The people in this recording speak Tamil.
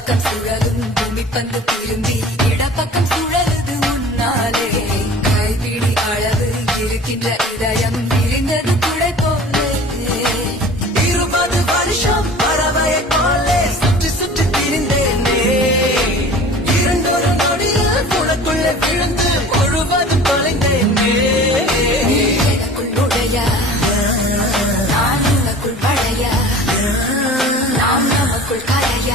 பக்கம் சுழலும் பூமி பந்து திரும்பி இடப்பக்கம் சுழலுது உன்னாலே கைபிடி அளவு இருக்கின்ற இதயம் விரிந்தது குடை போலே 20 வருஷம் பறவையை போலே சுற்றி சுற்றி திரிந்தேனே இரண்டொரு நொடியில் உனக்குள்ளே விழுந்து முழுவதும் தொலைந்தேனே எனக்குள் நுழைய நான் உனக்குள் பழைய நாம் நமக்குள் கலைய